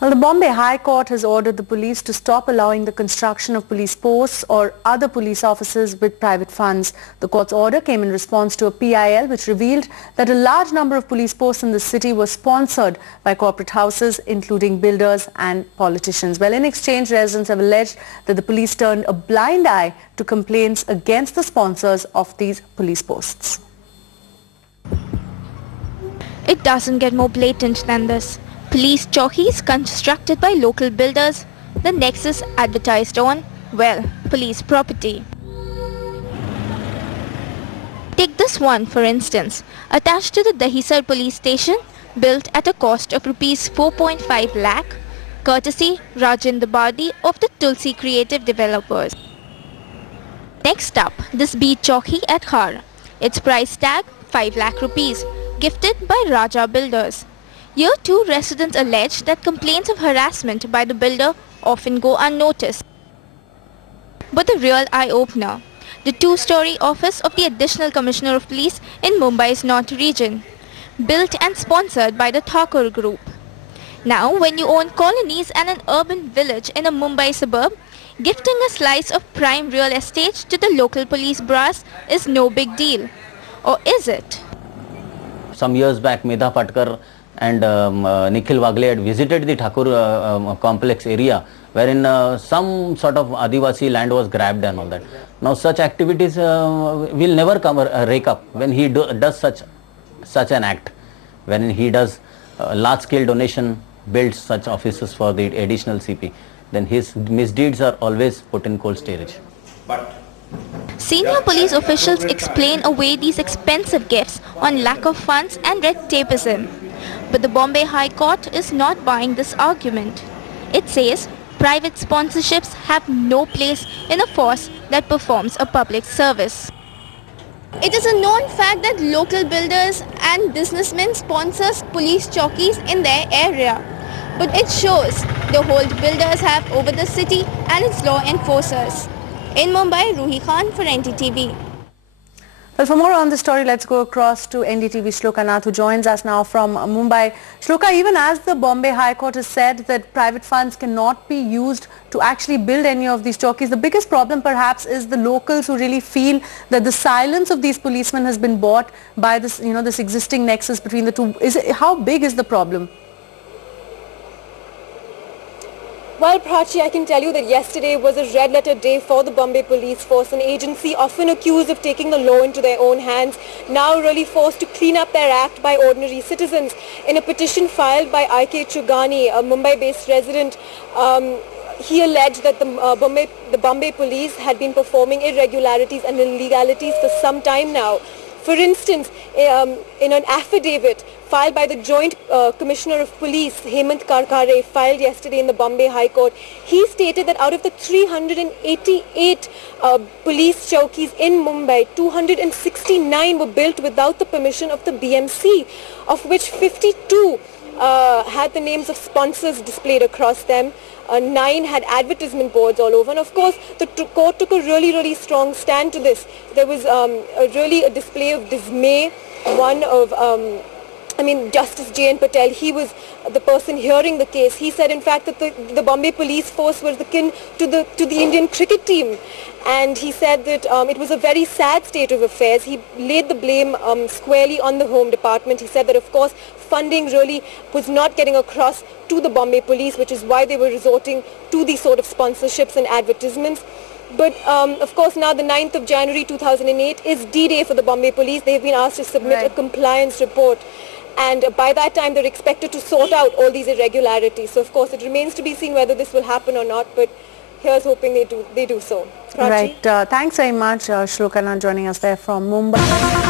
Well, the Bombay High Court has ordered the police to stop allowing the construction of police posts or other police offices with private funds. The court's order came in response to a PIL which revealed that a large number of police posts in the city were sponsored by corporate houses, including builders and politicians. Well, in exchange, residents have alleged that the police turned a blind eye to complaints against the sponsors of these police posts. It doesn't get more blatant than this. Police chowkis constructed by local builders, the nexus advertised on, well, police property. Take this one for instance, attached to the Dahisar police station, built at a cost of Rs 4.5 lakh, courtesy Rajinder Badi of the Tulsi Creative Developers. Next up, this beach chowki at Khar. Its price tag 5 lakh rupees, gifted by Raja Builders. Here too, residents allege that complaints of harassment by the builder often go unnoticed. But the real eye-opener, the two-story office of the Additional Commissioner of Police in Mumbai's North region, built and sponsored by the Thakur Group. Now, when you own colonies and an urban village in a Mumbai suburb, gifting a slice of prime real estate to the local police brass is no big deal. Or is it? Some years back, Medha Patkar and Nikhil Wagle had visited the Thakur complex area, wherein some sort of Adivasi land was grabbed and all that. Now such activities will never come rake up when he does such an act, wherein he does large-scale donation, builds such offices for the additional CP. Then his misdeeds are always put in cold storage. Senior police officials explain away these expensive gifts on lack of funds and red tapeism. But the Bombay High Court is not buying this argument. It says private sponsorships have no place in a force that performs a public service. It is a known fact that local builders and businessmen sponsor police chowkis in their area. But it shows the hold builders have over the city and its law enforcers. In Mumbai, Ruhi Khan for NDTV. Well, for more on the story, let's go across to NDTV Shloka Nath, who joins us now from Mumbai. Shloka, even as the Bombay High Court has said that private funds cannot be used to actually build any of these chowkis, the biggest problem perhaps is the locals who really feel that the silence of these policemen has been bought by this, this existing nexus between the two. How big is the problem? Well, Prachi, I can tell you that yesterday was a red letter day for the Bombay Police Force, an agency often accused of taking the law into their own hands, now really forced to clean up their act by ordinary citizens. In a petition filed by I.K. Chugani, a Mumbai-based resident, he alleged that the Bombay Police had been performing irregularities and illegalities for some time now. For instance, in an affidavit filed by the Joint Commissioner of Police, Hemant Karkare, filed yesterday in the Bombay High Court, he stated that out of the 388 police chowkis in Mumbai, 269 were built without the permission of the BMC, of which 52 had the names of sponsors displayed across them. 9 had advertisement boards all over, and of course the court took a really strong stand to this. There was really a display of dismay. One of Justice J.N. Patel, he was the person hearing the case. He said in fact that the Bombay Police Force was akin to the Indian cricket team, and he said that it was a very sad state of affairs. He laid the blame squarely on the Home Department. He said that of course funding really was not getting across to the Bombay Police, which is why they were resorting to these sort of sponsorships and advertisements. But of course now the 9th of January 2008 is D-Day for the Bombay Police. They've been asked to submit a compliance report, and by that time they're expected to sort out all these irregularities. So of course it remains to be seen whether this will happen or not, but here's hoping they do so. Prachi? Right. Thanks very much, Shloka Nath, joining us there from Mumbai.